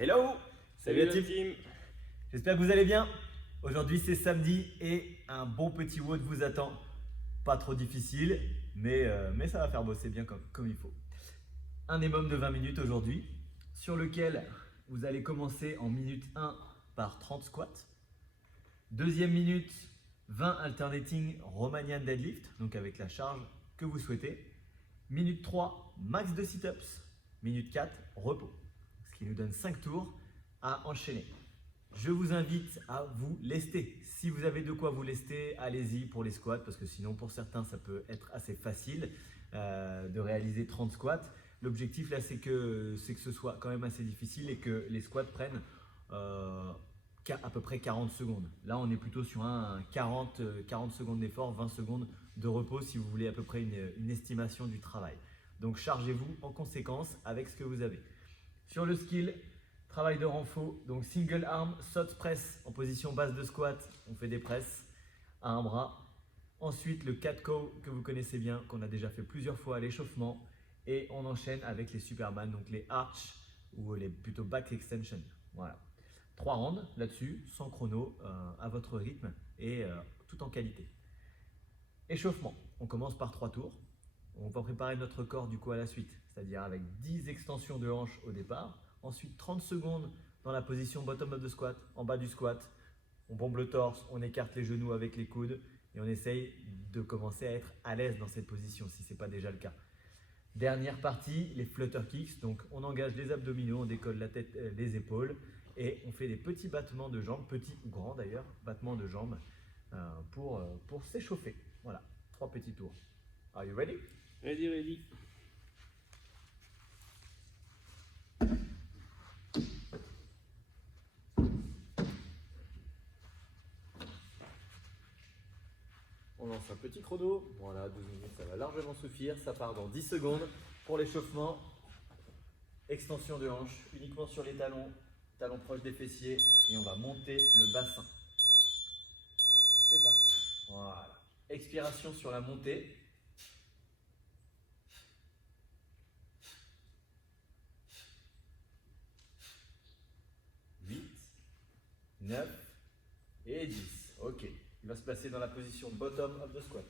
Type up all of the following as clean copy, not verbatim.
Hello! Salut la Salut team! J'espère que vous allez bien. Aujourd'hui c'est samedi et un bon petit WOD vous attend. Pas trop difficile, mais ça va faire bosser bien comme il faut. Un minimum de 20 minutes aujourd'hui, sur lequel vous allez commencer en minute 1 par 30 squats. Deuxième minute, 20 alternating Romanian deadlift, donc avec la charge que vous souhaitez. Minute 3, max de sit-ups. Minute 4, repos. Ce qui nous donne 5 tours à enchaîner. Je vous invite à vous lester. Si vous avez de quoi vous lester, allez-y pour les squats, parce que sinon pour certains ça peut être assez facile de réaliser 30 squats. L'objectif là c'est que ce soit quand même assez difficile et que les squats prennent à peu près 40 secondes. Là on est plutôt sur un 40 secondes d'effort, 20 secondes de repos si vous voulez à peu près une estimation du travail. Donc chargez-vous en conséquence avec ce que vous avez. Sur le skill, travail de renfort, donc single arm, saute press en position basse de squat, on fait des presses à un bras. Ensuite le cat cow que vous connaissez bien, qu'on a déjà fait plusieurs fois à l'échauffement. Et on enchaîne avec les superman, donc les arch ou les plutôt back extension. Voilà. 3 rounds là-dessus, sans chrono, à votre rythme et tout en qualité. Échauffement, on commence par 3 tours. On va préparer notre corps du coup à la suite, c'est-à-dire avec 10 extensions de hanches au départ, ensuite 30 secondes dans la position bottom of the squat, en bas du squat. On bombe le torse, on écarte les genoux avec les coudes et on essaye de commencer à être à l'aise dans cette position si ce n'est pas déjà le cas. Dernière partie, les flutter kicks. Donc on engage les abdominaux, on décolle la tête, les épaules et on fait des petits battements de jambes, petits ou grands d'ailleurs, battements de jambes pour s'échauffer. Voilà, 3 petits tours. Are you ready? Ready, ready. On lance un petit chrono. Voilà, 12 minutes, ça va largement suffire. Ça part dans 10 secondes pour l'échauffement. Extension de hanche, uniquement sur les talons, talons proches des fessiers. Et on va monter le bassin. C'est parti. Voilà. Expiration sur la montée. 8, 9 et 10. Ok. Il va se placer dans la position bottom of the squat.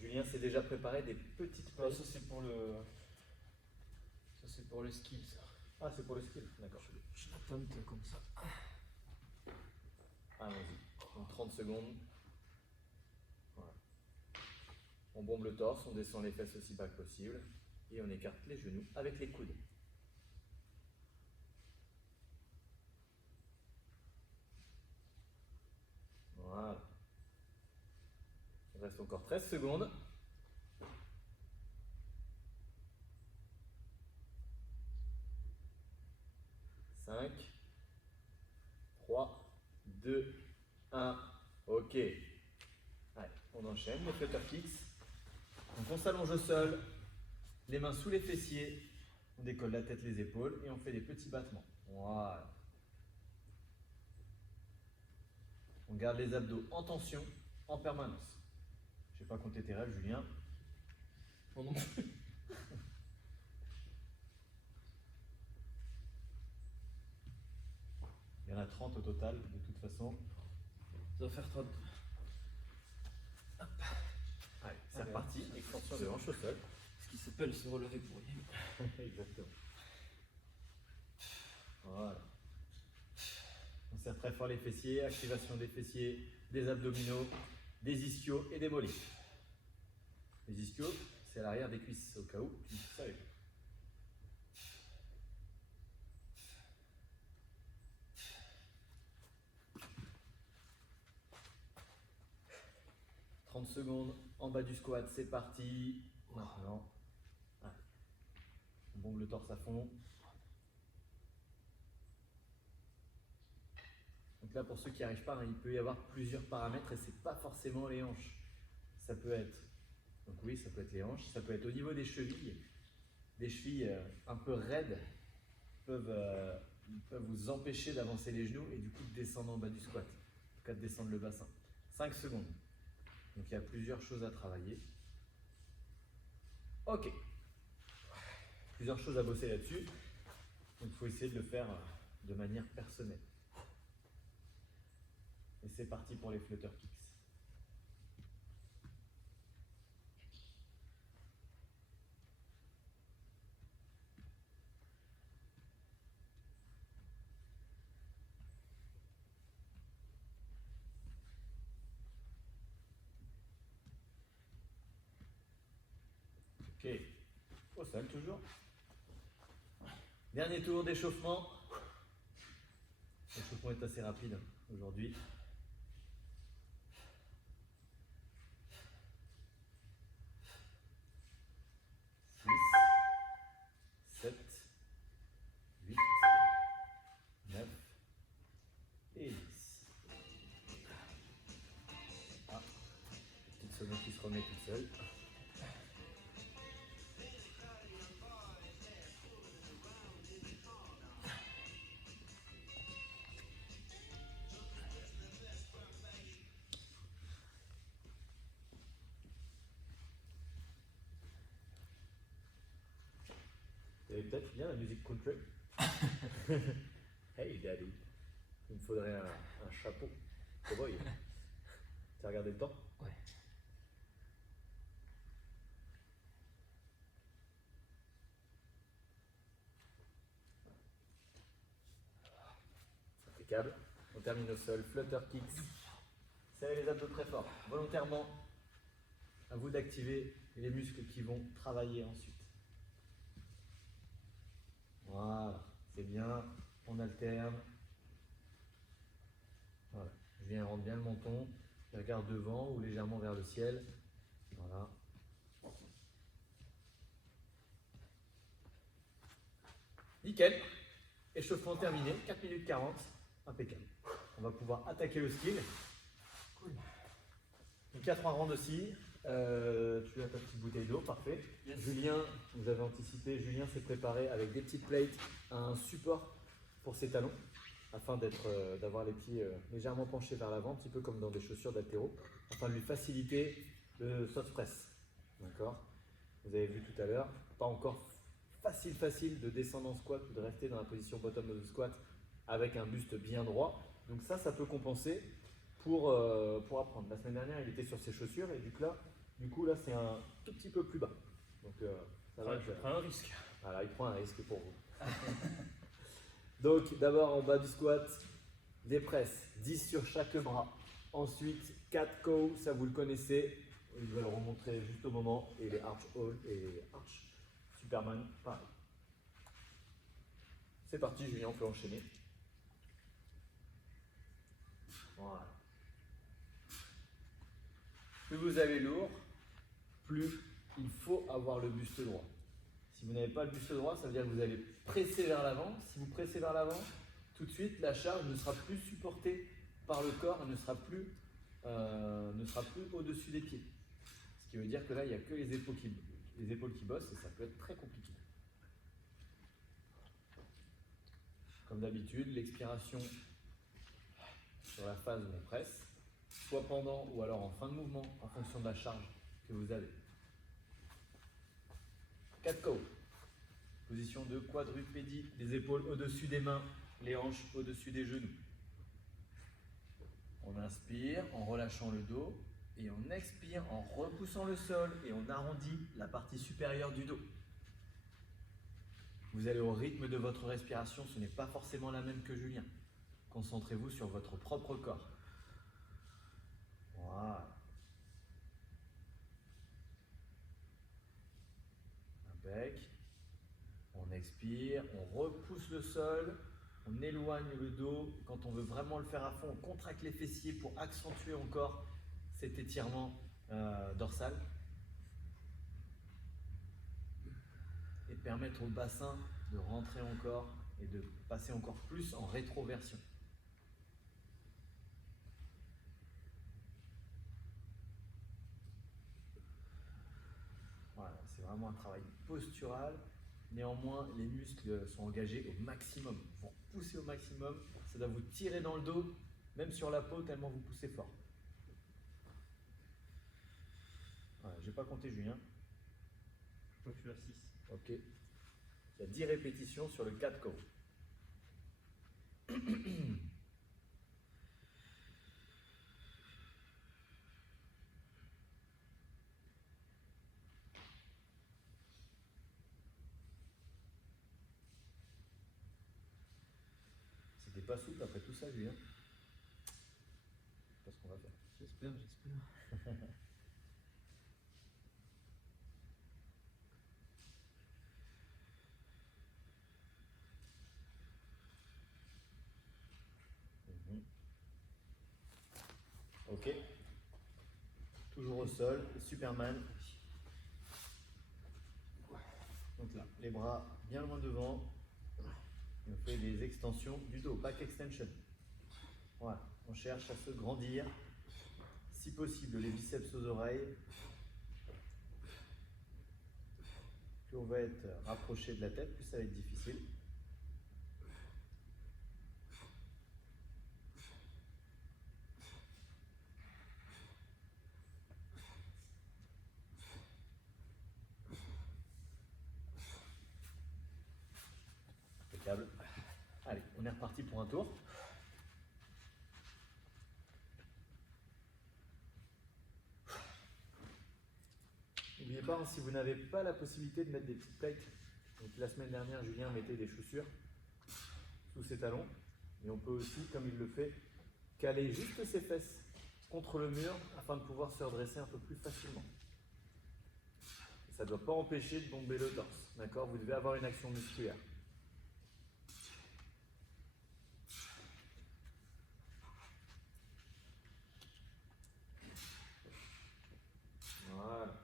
Julien s'est déjà préparé des petites pauses. Ça c'est pour le skill ça. Ah, c'est pour le skill. D'accord. Je la tente comme ça. Allons-y. Donc 30 secondes. Voilà. On bombe le torse, on descend les fesses aussi bas que possible. Et on écarte les genoux avec les coudes. Voilà. Il reste encore 13 secondes. 5, 3, 2, 1. Ok. Allez, on enchaîne les flutter kicks. Donc on s'allonge au sol, les mains sous les fessiers, on décolle la tête, les épaules et on fait des petits battements. Voilà. On garde les abdos en tension en permanence. Je ne vais pas compter tes rêves, Julien. Oh non. Il y en a 30 au total, de toute façon. Ça va faire 30. Allez, c'est reparti. Extension de hanche au sol. Ce qui s'appelle se relever pour rien. Exactement. Voilà. On serre très fort les fessiers, activation des fessiers, des abdominaux, des ischios et des mollets. Les ischios, c'est à l'arrière des cuisses, au cas où tu ne savais pas. « 30 secondes en bas du squat, c'est parti. Maintenant, allez. On bombe le torse à fond. Donc là, pour ceux qui n'y arrivent pas, il peut y avoir plusieurs paramètres et ce n'est pas forcément les hanches. Ça peut être, donc oui, ça peut être les hanches, ça peut être au niveau des chevilles. Des chevilles un peu raides peuvent vous empêcher d'avancer les genoux et du coup de descendre en bas du squat. En tout cas, de descendre le bassin. 5 secondes. Donc il y a plusieurs choses à travailler. Ok. Plusieurs choses à bosser là-dessus. Donc il faut essayer de le faire de manière personnelle. Et c'est parti pour les flutter kicks. Ok, au sol toujours. Dernier tour d'échauffement. L'échauffement est assez rapide aujourd'hui. 6, 7, 8, 9 et 10. Ah, petite sonnette qui se remet toute seule. Vous avez peut-être bien la musique country. Hey daddy, il me faudrait un chapeau. Cowboy. Tu as regardé le temps? Ouais. Impeccable. On termine au sol. Flutter kicks. Serrez les abdos très fort. Volontairement, à vous d'activer les muscles qui vont travailler ensuite. Voilà, c'est bien. On alterne. Voilà. Je viens rendre bien le menton. Je regarde devant ou légèrement vers le ciel. Voilà. Nickel. Échauffement terminé. 4 minutes 40. Impeccable. On va pouvoir attaquer le skill. Cool. Donc il y a 3 rounds aussi. Tu as ta petite bouteille d'eau, parfait. Yes. Julien, vous avez anticipé, Julien s'est préparé avec des petites plates, un support pour ses talons, afin d'avoir les pieds légèrement penchés vers l'avant, un petit peu comme dans des chaussures d'haltéro, afin de lui faciliter le soft press. D'accord? Vous avez vu tout à l'heure, pas encore facile de descendre en squat ou de rester dans la position bottom of the squat avec un buste bien droit. Donc ça peut compenser pour apprendre. La semaine dernière, il était sur ses chaussures et du coup là c'est un tout petit peu plus bas. Donc ça va. Je prends un risque. Voilà, il prend un risque pour vous. Donc d'abord en bas du squat, des presses, 10 sur chaque bras. Ensuite, 4 cow, ça vous le connaissez. Je vais le remontrer juste au moment. Et les arch hold et les arch Superman, pareil. C'est parti, Julien, on peut enchaîner. Voilà. Plus vous avez lourd, plus il faut avoir le buste droit. Si vous n'avez pas le buste droit, ça veut dire que vous allez presser vers l'avant. Si vous pressez vers l'avant, tout de suite, la charge ne sera plus supportée par le corps, elle ne sera plus au-dessus des pieds. Ce qui veut dire que là, il n'y a que les épaules qui bossent et ça peut être très compliqué. Comme d'habitude, l'expiration sur la phase où on presse, soit pendant ou alors en fin de mouvement, en fonction de la charge que vous avez. 4 cow. Position de quadrupédie, les épaules au-dessus des mains, les hanches au-dessus des genoux. On inspire en relâchant le dos et on expire en repoussant le sol et on arrondit la partie supérieure du dos. Vous allez au rythme de votre respiration, ce n'est pas forcément la même que Julien. Concentrez-vous sur votre propre corps. Voilà. Impec. On expire, on repousse le sol, on éloigne le dos. Quand on veut vraiment le faire à fond, on contracte les fessiers pour accentuer encore cet étirement dorsal et permettre au bassin de rentrer encore et de passer encore plus en rétroversion. Voilà, c'est vraiment un travail postural. Néanmoins, les muscles sont engagés au maximum. Vous poussez au maximum, ça doit vous tirer dans le dos, même sur la peau, tellement vous poussez fort. Voilà, je n'ai pas compté Julien. Je crois que je suis à 6. Ok. Il y a 10 répétitions sur le 4 cow. C'était pas souple après tout ça, Julien. Je sais pas ce qu'on va faire. J'espère. Mhm. Ok. Toujours au sol, Superman. Donc là, les bras bien loin devant. Et on fait des extensions du dos, back extension. Voilà, on cherche à se grandir. Si possible, les biceps aux oreilles. Plus on va être rapproché de la tête, plus ça va être difficile. Impeccable. Allez, on est reparti pour un tour. N'oubliez pas, hein, si vous n'avez pas la possibilité de mettre des petites plates, donc la semaine dernière, Julien mettait des chaussures sous ses talons, et on peut aussi, comme il le fait, caler juste ses fesses contre le mur afin de pouvoir se redresser un peu plus facilement. Et ça ne doit pas empêcher de bomber le torse, d'accord? Vous devez avoir une action musculaire. Voilà.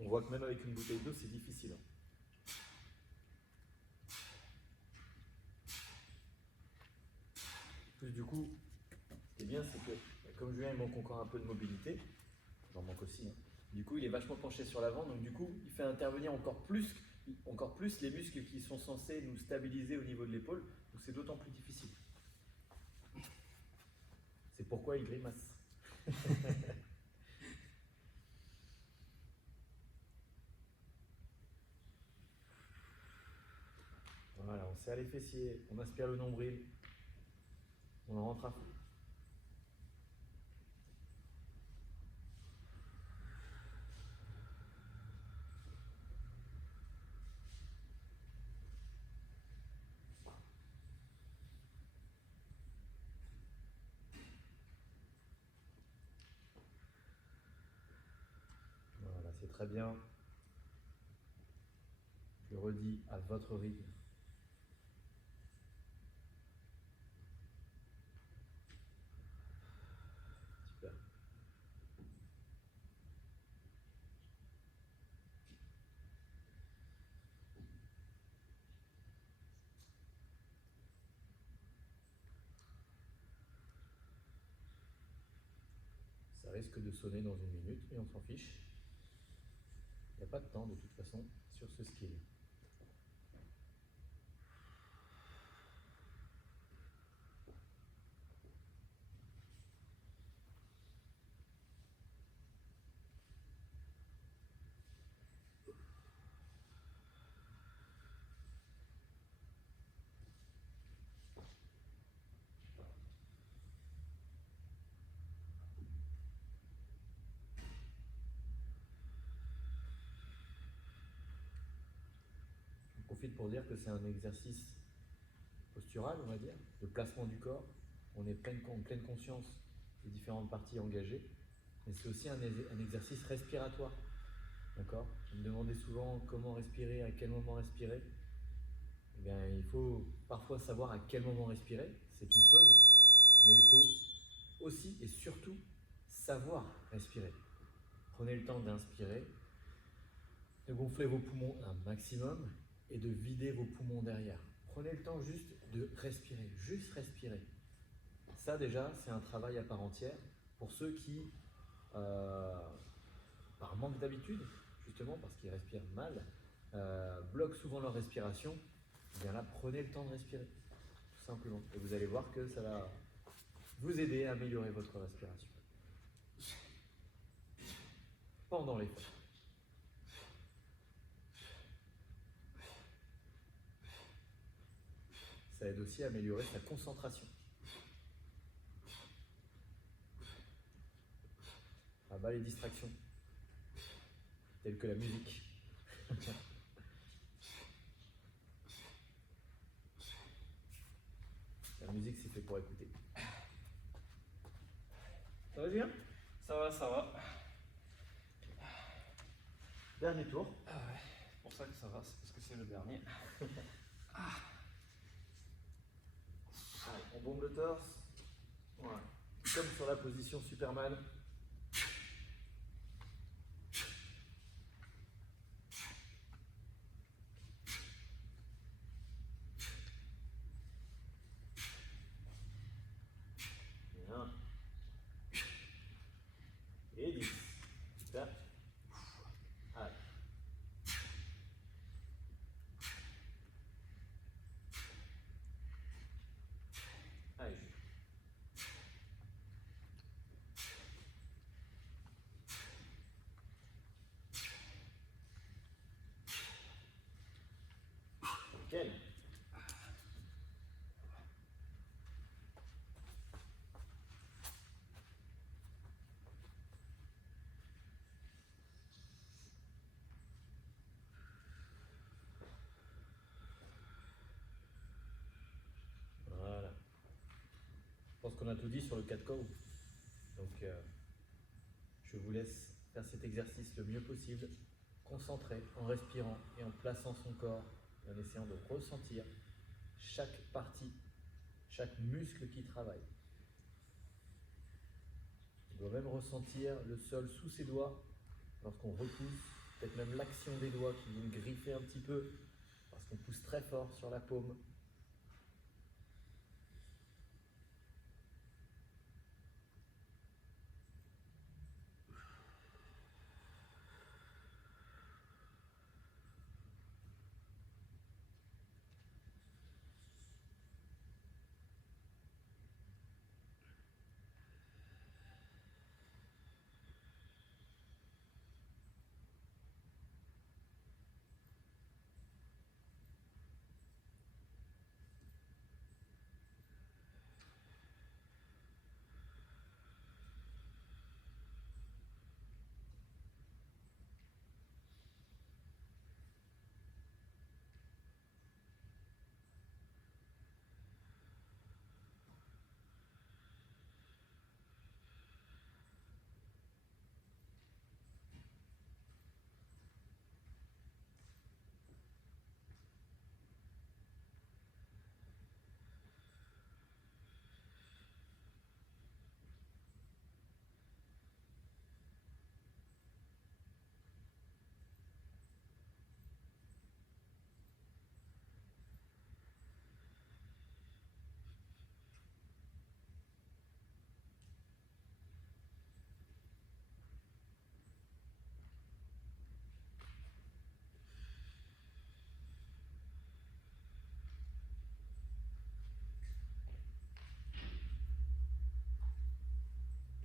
On voit que même avec une bouteille d'eau, c'est difficile. Plus du coup, ce qui est bien, c'est que comme Julien il manque encore un peu de mobilité, j'en manque aussi, hein. Du coup il est vachement penché sur l'avant, donc du coup il fait intervenir encore plus les muscles qui sont censés nous stabiliser au niveau de l'épaule, donc c'est d'autant plus difficile. C'est pourquoi il grimace. Voilà, on serre les fessiers, on aspire le nombril, on en rentre à fond. Voilà, c'est très bien. Je le redis à votre rythme. Super. Ça risque de sonner dans une minute, mais on s'en fiche. Il n'y a pas de temps de toute façon sur ce skill. Je profite pour dire que c'est un exercice postural, on va dire, de placement du corps. On est en pleine conscience des différentes parties engagées, mais c'est aussi un exercice respiratoire. D'accord? Vous me demandez souvent comment respirer, à quel moment respirer. Eh bien, il faut parfois savoir à quel moment respirer, c'est une chose, mais il faut aussi et surtout savoir respirer. Prenez le temps d'inspirer, de gonfler vos poumons un maximum et de vider vos poumons derrière. Prenez le temps juste de respirer, juste respirer. Ça déjà, c'est un travail à part entière pour ceux qui, par manque d'habitude, justement parce qu'ils respirent mal, bloquent souvent leur respiration. Eh bien là, prenez le temps de respirer, tout simplement. Et vous allez voir que ça va vous aider à améliorer votre respiration pendant l'effort. Ça aide aussi à améliorer sa concentration. À bas les distractions, telles que la musique. fait pour écouter. Ça va bien? Ça va, ça va. Dernier tour. Ah ouais, c'est pour ça que ça va, c'est parce que c'est le dernier. Allez, on bombe le torse. Voilà. Comme sur la position Superman. Bien. Et 10. Super. Allez. Allez. Nickel. Voilà. Je pense qu'on a tout dit sur le 4 cow. Donc, je vous laisse faire cet exercice le mieux possible, concentré, en respirant et en plaçant son corps, et en essayant de ressentir chaque partie, chaque muscle qui travaille. On doit même ressentir le sol sous ses doigts lorsqu'on repousse, peut-être même l'action des doigts qui viennent griffer un petit peu parce qu'on pousse très fort sur la paume.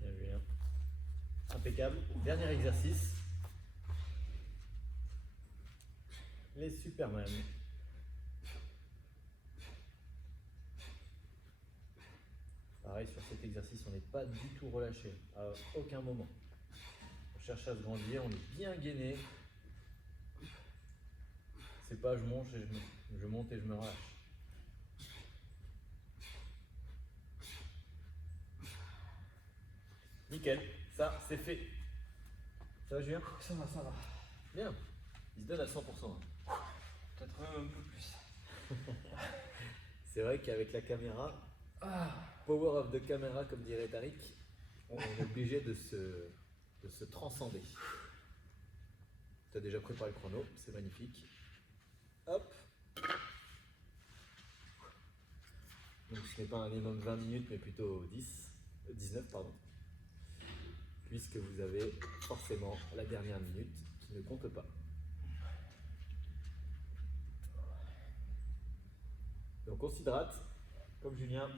Bien vu, hein. Impeccable. Dernier exercice. Les Superman. Pareil, sur cet exercice, on n'est pas du tout relâché, à aucun moment. On cherche à se grandir, on est bien gainé. C'est pas je monte et je monte et je me relâche. Nickel, ça c'est fait. Ça va Julien? Ça va, ça va. Bien, il se donne à 100%. Peut-être même un peu plus. C'est vrai qu'avec la caméra, power of the camera comme dirait Tariq, on est obligé de se transcender. Tu as déjà préparé le chrono, c'est magnifique. Hop. Donc ce n'est pas un minimum 20 minutes, mais plutôt 19 pardon. Puisque vous avez forcément la dernière minute qui ne compte pas. Donc on s'hydrate, comme Julien,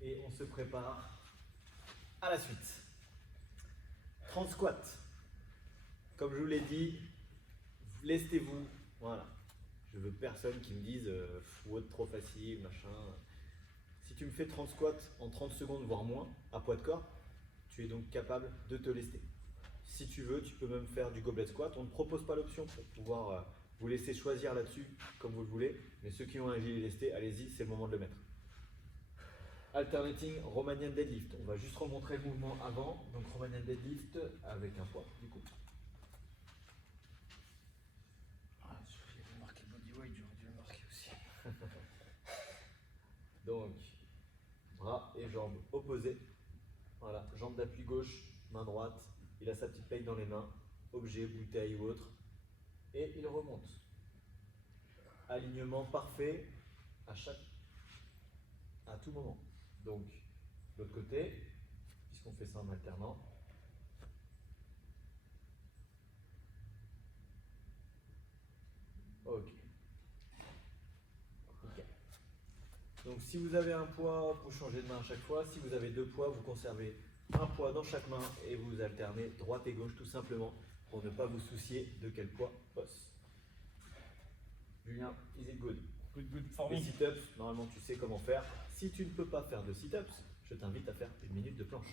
et on se prépare à la suite. 30 squats. Comme je vous l'ai dit, lestez-vous. Voilà. Je veux personne qui me dise WOD trop facile, machin. Si tu me fais 30 squats en 30 secondes, voire moins, à poids de corps, tu es donc capable de te lester. Si tu veux, tu peux même faire du goblet squat. On ne propose pas l'option pour pouvoir vous laisser choisir là-dessus comme vous le voulez. Mais ceux qui ont un gilet lesté, allez-y, c'est le moment de le mettre. Alternating Romanian deadlift. On va juste remontrer le mouvement avant. Donc Romanian deadlift avec un poids du coup. Ah, j'avais marqué bodyweight, j'aurais dû le marquer aussi. Donc bras et jambes opposés. Voilà, jambe d'appui gauche, main droite. Il a sa petite plate dans les mains, objet, bouteille ou autre. Et il remonte. Alignement parfait à tout moment. Donc, l'autre côté, puisqu'on fait ça en alternant. Ok. Nickel. Donc, si vous avez un poids, vous changez de main à chaque fois. Si vous avez deux poids, vous conservez un poids dans chaque main et vous alternez droite et gauche tout simplement pour ne pas vous soucier de quel poids bosse. Julien, is it good? Good for Les me. sit-ups, normalement tu sais comment faire. Si tu ne peux pas faire de sit-ups, je t'invite à faire une minute de planche.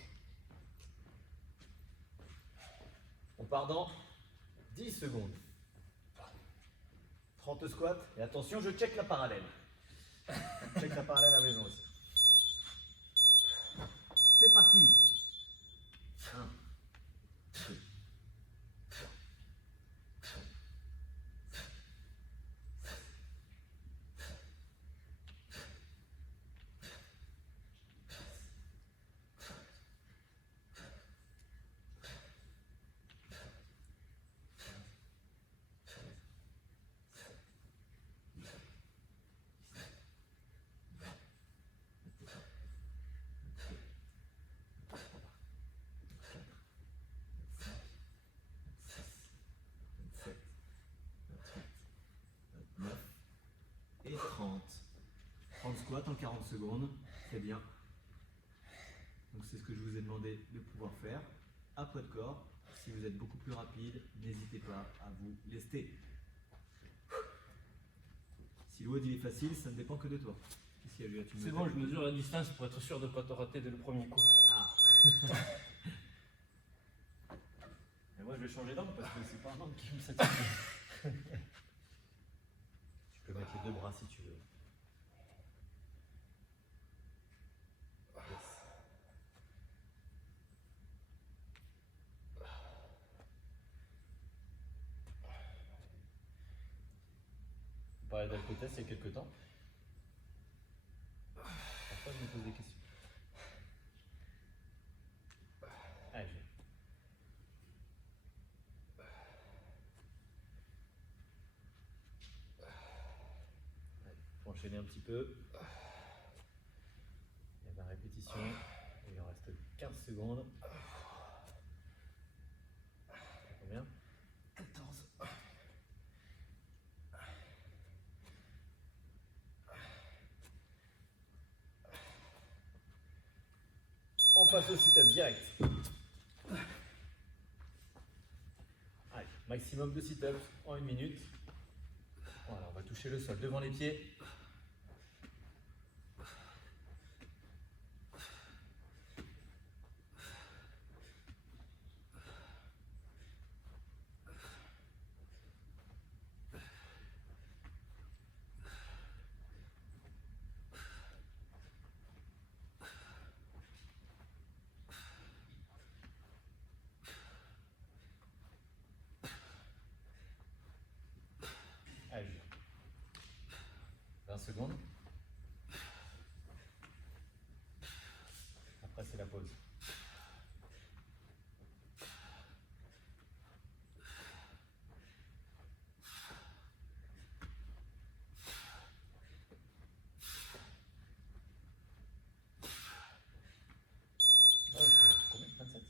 On part dans 10 secondes. 30 squats. Et attention, je check la parallèle. Check la parallèle à la maison aussi. C'est parti. 1, 2, 3, 4, 27, 29 et 30. 30 squats en 40 secondes, c'est bien. Donc c'est ce que je vous ai demandé de pouvoir faire à poids de corps. Si vous êtes beaucoup plus rapide, n'hésitez pas à vous lester. Si le WOD il est facile, ça ne dépend que de toi. Qu'est-ce qu'il y a, Julia, tu me C'est fais bon, je mesure la distance pour être sûr de ne pas te rater dès le premier coup. Ah. Et moi je vais changer d'angle parce que c'est pas un angle qui me satisfait. Tu peux mettre les deux bras si tu veux. Yes. On parlait d'alcotest il y a quelques temps. Parfois je me pose des questions. Allez, je vais. Allez, faut enchaîner un petit peu. Il y a 20 répétitions. Il en reste 15 secondes. Combien? 14. On passe au sit-up direct. Allez, maximum de sit-ups en 1 minute. Voilà, on va toucher le sol devant les pieds. Allez, 20 secondes. Après, c'est la pause. Ok, combien? 27.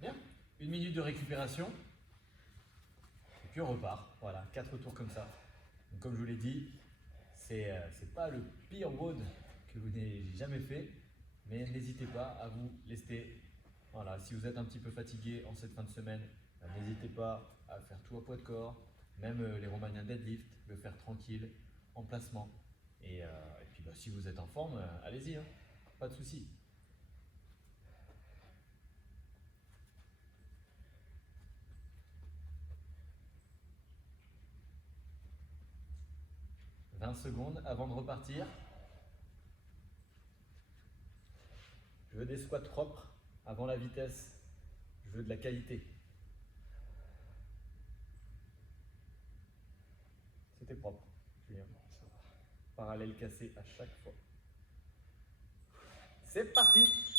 Bien. 1 minute de récupération. Et puis on repart. Voilà, 4 tours comme ça. Donc, comme je vous l'ai dit, c'est pas le pire WOD que vous n'ayez jamais fait, mais n'hésitez pas à vous lester. Voilà, si vous êtes un petit peu fatigué en cette fin de semaine, n'hésitez pas à faire tout à poids de corps, même les Romanian deadlift, le faire tranquille, en placement. Et puis si vous êtes en forme, allez-y, hein, pas de souci. « 20 secondes avant de repartir. Je veux des squats propres avant la vitesse. Je veux de la qualité. C'était propre, Julien. Parallèle cassé à chaque fois. C'est parti!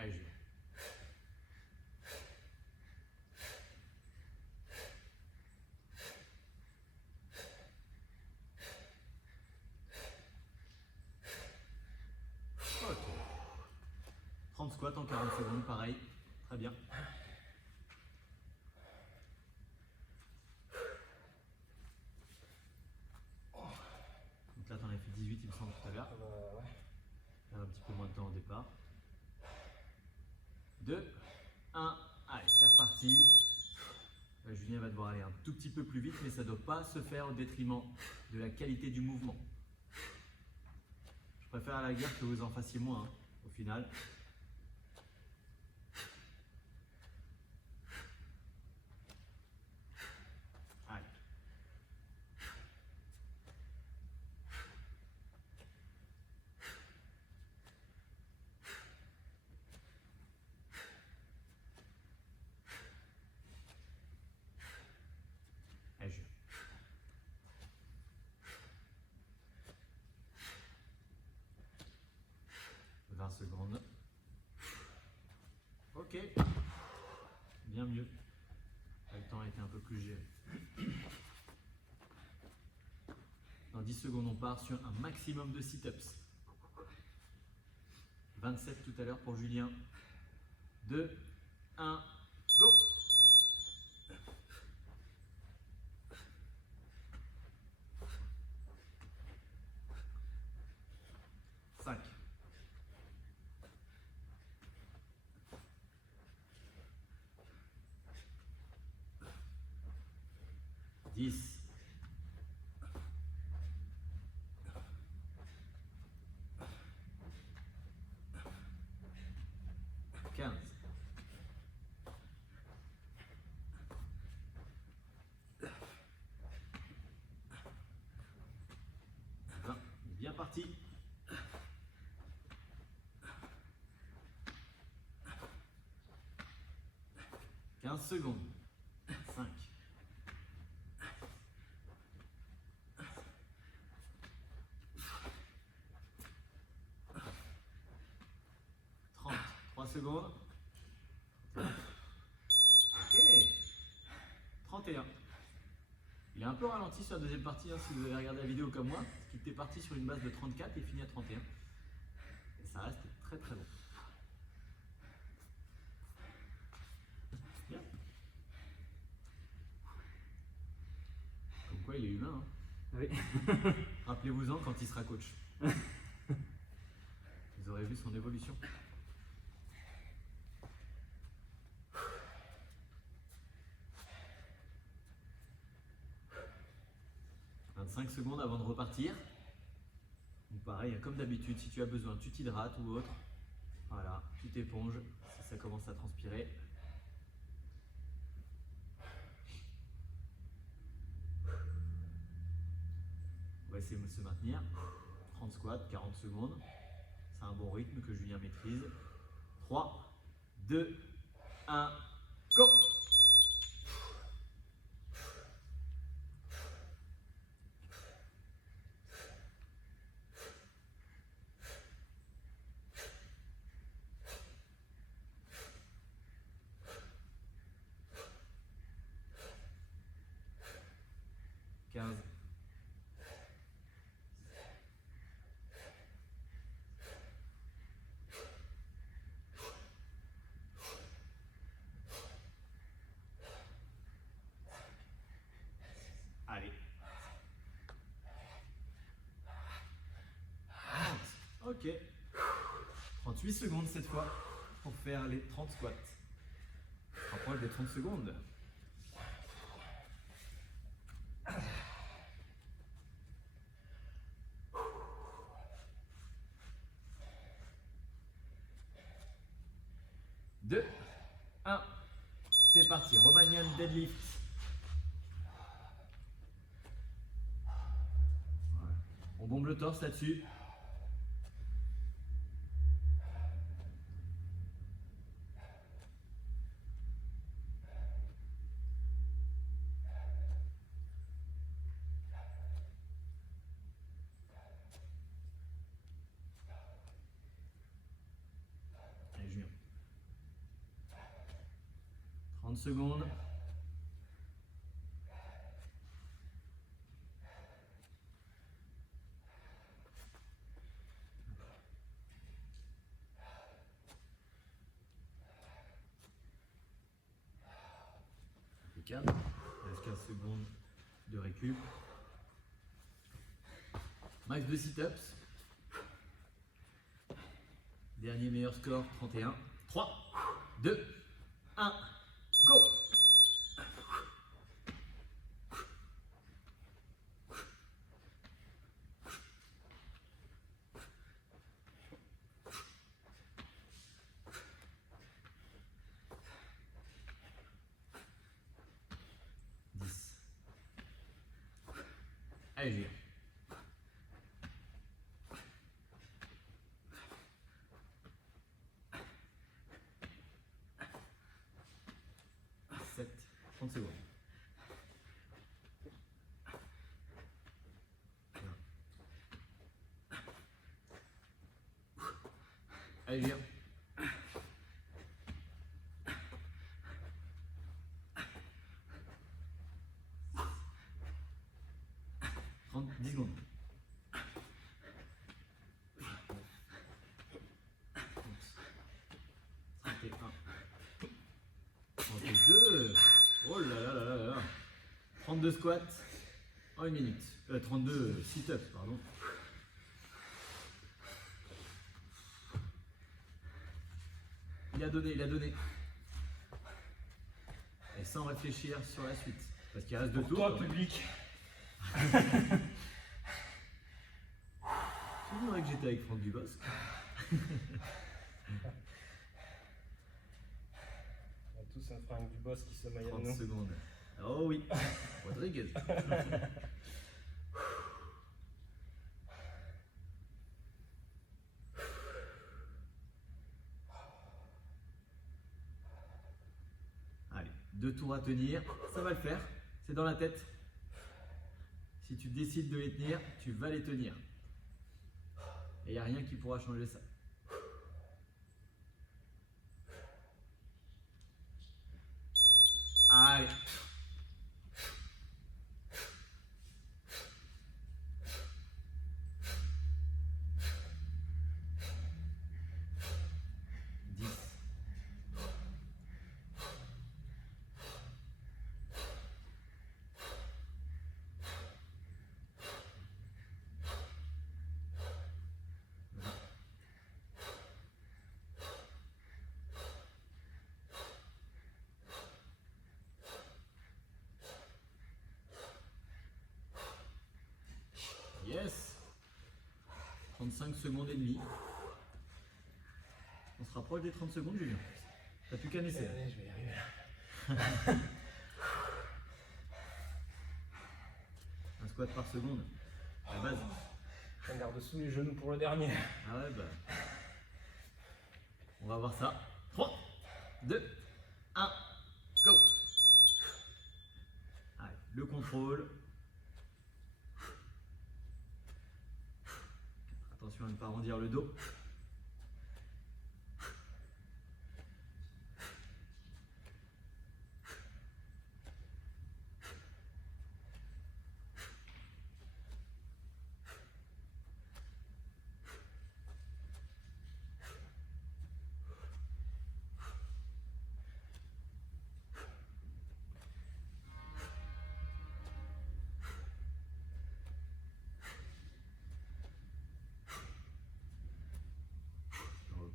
Allez, Julien. Ok. 30 squats en 40 secondes, pareil. Très bien. Donc là, tu en as fait 18, il me semble, tout à l'heure. Ouais. Un petit peu moins de temps au départ. 2, 1, allez, c'est reparti. Julien va devoir aller un tout petit peu plus vite, mais ça ne doit pas se faire au détriment de la qualité du mouvement. Je préfère à la guerre que vous en fassiez moins, hein, au final. Allez. Allez, Julien. 20 secondes. Ok. Bien mieux. Le temps a été un peu plus géré. Dans 10 secondes, on part sur un maximum de sit-ups. 27 tout à l'heure pour Julien. 2, 1, go! 5. 10. 15. 20. Bien parti. 15 secondes. 5. 30. 3 secondes. Ok. 31. Il a un peu ralenti sur la deuxième partie, hein, si vous avez regardé la vidéo comme moi, parce qu'il était parti sur une base de 34 et fini à 31. Et ça reste très très bon. Bien. Comme quoi il est humain. Hein. Oui. Rappelez-vous-en quand il sera coach. Vous aurez vu son évolution. « 25 secondes avant de repartir. Donc pareil, comme d'habitude, si tu as besoin, tu t'hydrates ou autre. Voilà, tu t'éponges si ça commence à transpirer. On va essayer de se maintenir. 30 squats, 40 secondes. C'est un bon rythme que Julien maîtrise. 3, 2, 1, go! 15. 30. Ok. 38 secondes cette fois pour faire les 30 squats. Rapproche des 30 secondes. Deux, un, c'est parti. Romanian deadlift. Voilà. On bombe le torse là-dessus. Allez, Julien. 30 secondes. Impeccable. Il reste 15 secondes de récup. Max de sit-ups. Dernier meilleur score, 31. 3, 2, 1, go! Allez, Julien. Sept, 30 secondes. Allez, Julien. 10 secondes. 31. 32. Oh là là là là là. 32 squats en 1 minute. 32 sit-ups, pardon. Il a donné, il a donné. Et sans réfléchir sur la suite. Parce qu'il reste 2 tours. Toi, public. Tu dirais que j'étais avec Franck Dubosc. On a tous un Franck Dubosc qui sommeille à 30 nous. secondes. Oh oui, Rodriguez. Allez, 2 tours à tenir, ça va le faire, c'est dans la tête. Si tu décides de les tenir, tu vas les tenir. Et il n'y a rien qui pourra changer ça. Allez. Yes. 35 secondes et demie. On se rapproche des 30 secondes, Julien. T'as plus qu'un essai. Allez, je vais y arriver. Un squat par seconde. À la base. Je garde sous les genoux pour le dernier. Ah ouais, bah. On va voir ça. 3, 2, 1, go. Allez, le contrôle. Attention à ne pas arrondir le dos.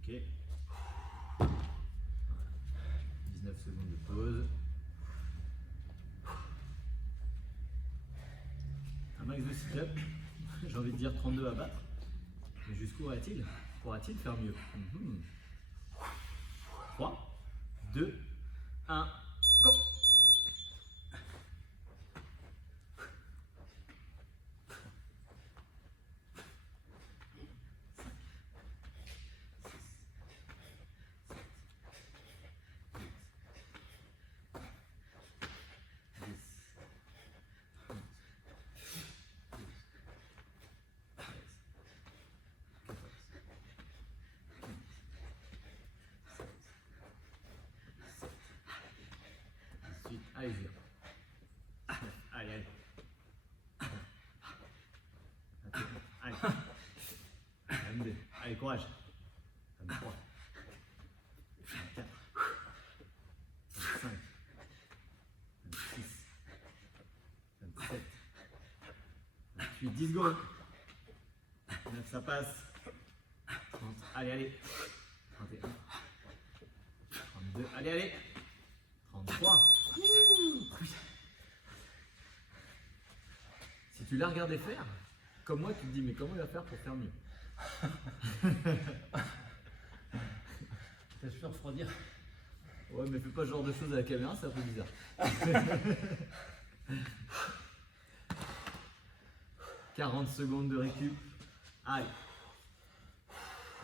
Ok. Voilà. 19 secondes de pause. 32 sit-ups. J'ai envie de dire 32 à battre. Mais jusqu'où ira-t-il? Pourra-t-il faire mieux? 3, 2, 1, go! Allez, viens. Allez, allez. Allez. 22. Allez, courage. 23. 24. 25. 26. 27. 28. 10 secondes. 9, ça passe. 30. Allez, allez. 31. 32. Allez, allez. 33. Si tu l'as regardé faire, comme moi, tu te dis, mais comment il va faire pour faire mieux? T'as su refroidir. Ouais, mais fais pas ce genre de choses à la caméra, c'est un peu bizarre. 40 secondes de récup. Allez.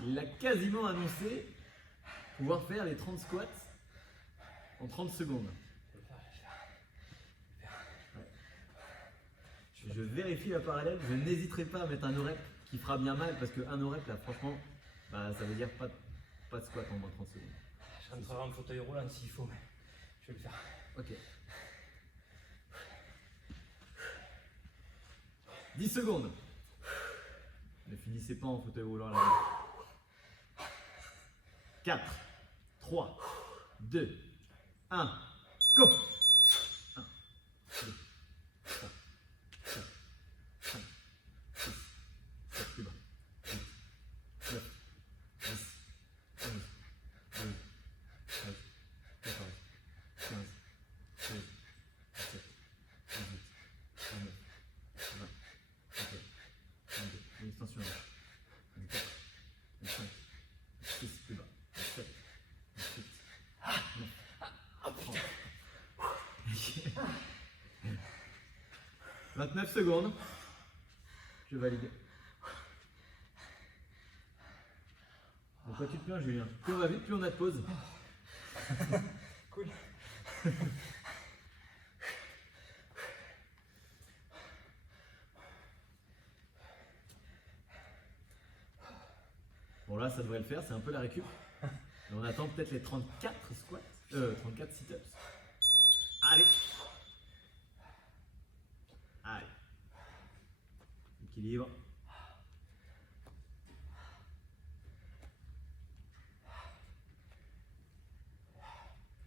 Il a quasiment annoncé pouvoir faire les 30 squats en 30 secondes. Je vérifie la parallèle, je n'hésiterai pas à mettre un no-rep qui fera bien mal parce qu'un no-rep là franchement bah, ça veut dire pas de squat en moins 30 secondes. Je rentrerai en fauteuil roulant s'il faut, mais je vais le faire. Ok. 10 secondes. Ne finissez pas en fauteuil roulant là. 4, 3, 2, 1, go! 1, 2, 3, 4, 5, 6, 7, plus bas. 8, 9, 10, 11, 12, 13, 14, 15, 16, 17, 18, 19, 20, 21, 22, une extension là. 24, 25, 26, plus bas. 27, 28, 9, 30. 29 secondes. Je valide. Pourquoi tu te plains, Julien? Plus on va vite, plus on a de pause. Cool. Bon là, ça devrait le faire, c'est un peu la récup. Mais on attend peut-être les 34 squats, 34 sit-ups. Allez. Allez. Équilibre.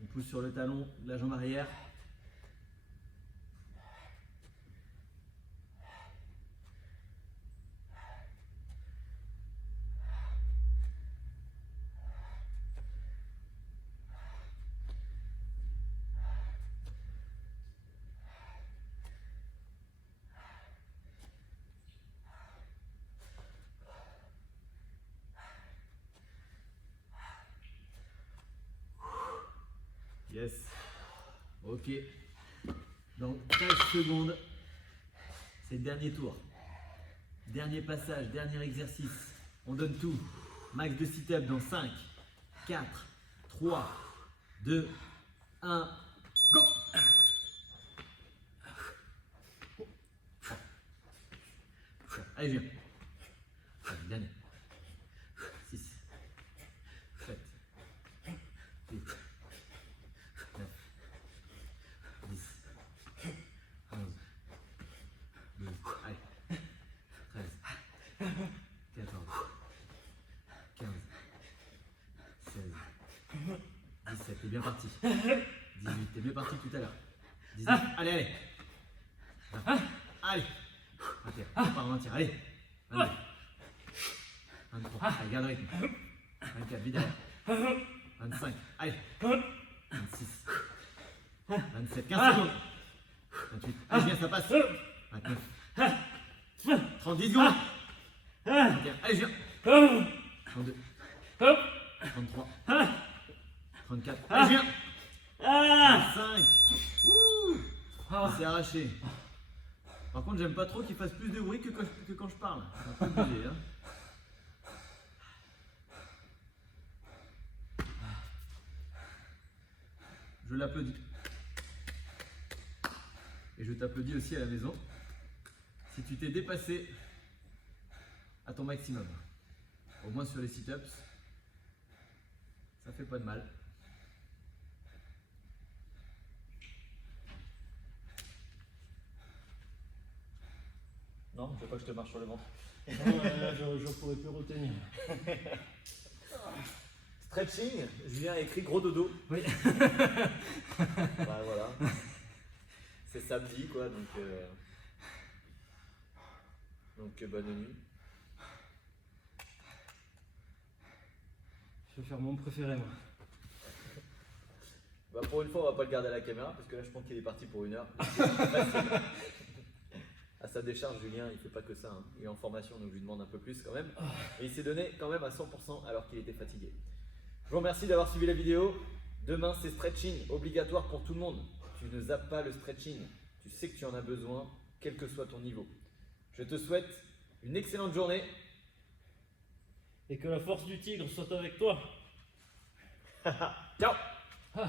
On pousse sur le talon de la jambe arrière. Yes. Ok. Dans 13 secondes, c'est le dernier tour. Dernier passage, dernier exercice. On donne tout. Max de sit-up dans 5, 4, 3, 2, 1, go! Allez, viens. Allez, dernier. 6, 7, 8, 9, 10, 11, 12, allez, 13, 14, 15, 16, 17, t'es bien parti. 18, t'es bien parti tout à l'heure. 19, allez, allez. 20, allez. 21, pas ralentir, allez. 22, 23, allez, garde le rythme. 24, vite derrière. 25, allez. 26, 27, 15 secondes. 28, allez, viens, ça passe. 29, 30 secondes. Ah. 31. Allez, je viens. Oh. 32. Hop. 33. Ah. 34. Ah. Allez, je viens. Ah. 5. Ah. C'est arraché. Par contre, j'aime pas trop qu'il fasse plus de bruit que quand je parle. C'est un peu obligé, hein. Je l'applaudis. Et je t'applaudis aussi à la maison. Si tu t'es dépassé à ton maximum, au moins sur les sit-ups, ça fait pas de mal. Non, je veux pas que je te marche sur le ventre. Non, là, je pourrais plus retenir. Stretching, Julien a écrit gros dodo. Oui. Bah, voilà. C'est samedi quoi, donc bonne nuit. Je vais faire mon préféré, moi. Bah, pour une fois, on va pas le garder à la caméra parce que là, je pense qu'il est parti pour 1 heure. À sa décharge, Julien, il fait pas que ça. Hein. Il est en formation, donc je lui demande un peu plus quand même. Et il s'est donné quand même à 100% alors qu'il était fatigué. Je vous remercie d'avoir suivi la vidéo. Demain, c'est stretching, obligatoire pour tout le monde. Tu ne zappes pas le stretching. Tu sais que tu en as besoin, quel que soit ton niveau. Je te souhaite une excellente journée. Et que la force du tigre soit avec toi. Ciao! Ah.